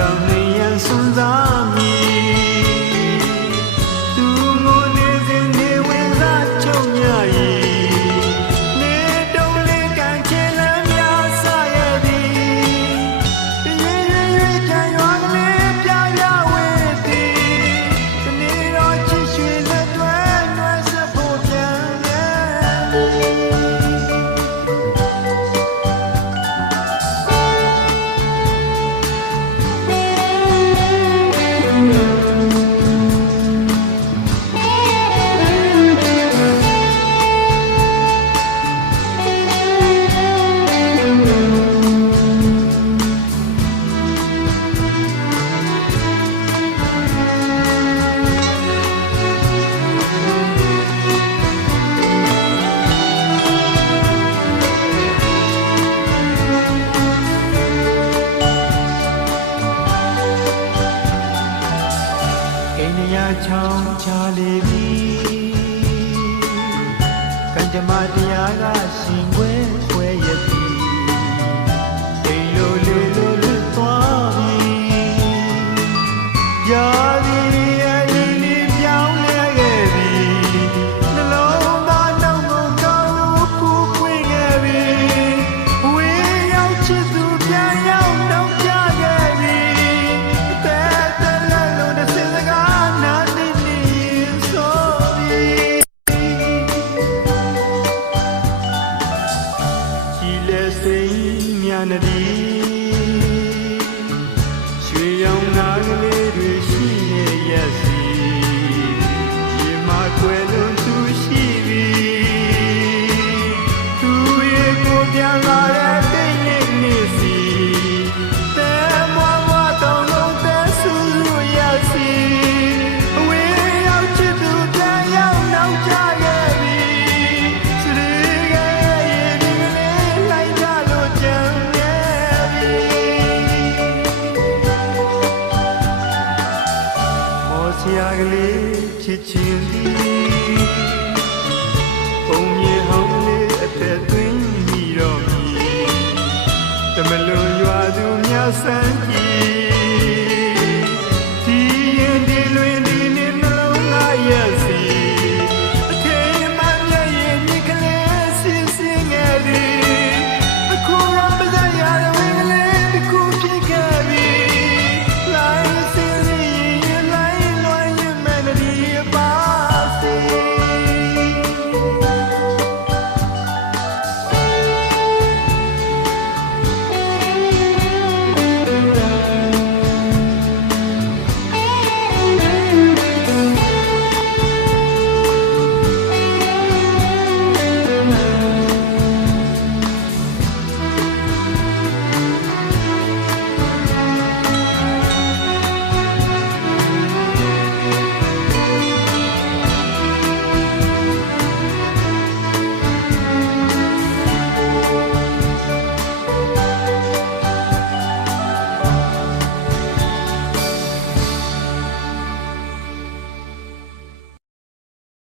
တော်နေရန်စွန်းစားမည်သူငိုနေစဉ်နေဝင်စားချုပ်ည၏နေတုံးလေးကံချင်လမ်းများဆရဲ့သည်ရေရွေချမ်းရွာကလေးပြပြဝေးသည်တနေ့တော့ချစ်ရွှေလက်တွဲနှွဲဆက်ဖို့ပြန်ချောင်းချလေပြီကံကြမ္မာတရားကရှင်ခွဲခွဲရပြီအိမ်လိုလိုလိုလွတ်သွားပြီရာသီအလီလီပြောင်းလဲခဲ့ပြီနှလုံးသားနှုတ်ငုံကောင်းလို့ဖူးပွင့်ခဲ့ပြီဝေးရောက်ချစ်သူပြန်ရောက်တော့ကြခဲ့ပြီတဲ့တဲ့လည်းလို့တစ်စင်စကားနဒီရွှေရောင်နာကလေးတွေရှိနေရက်စီရေမခွဲလွန်သူရှိပြီသူရဲ့ကိုပြန်လာတဲ့တိတ်နေနေစီတဲမွားတောင်းလုံးတဲဆူဆူရက်စီအဝေးရောက်ချစ်သူပြန်ရောက်နောက်ကြရဲ့ပြီစရီကရဲ့ဒီကလေးလိုက်ကြလို့ကြံဆရာကလေးချစ်ချင်း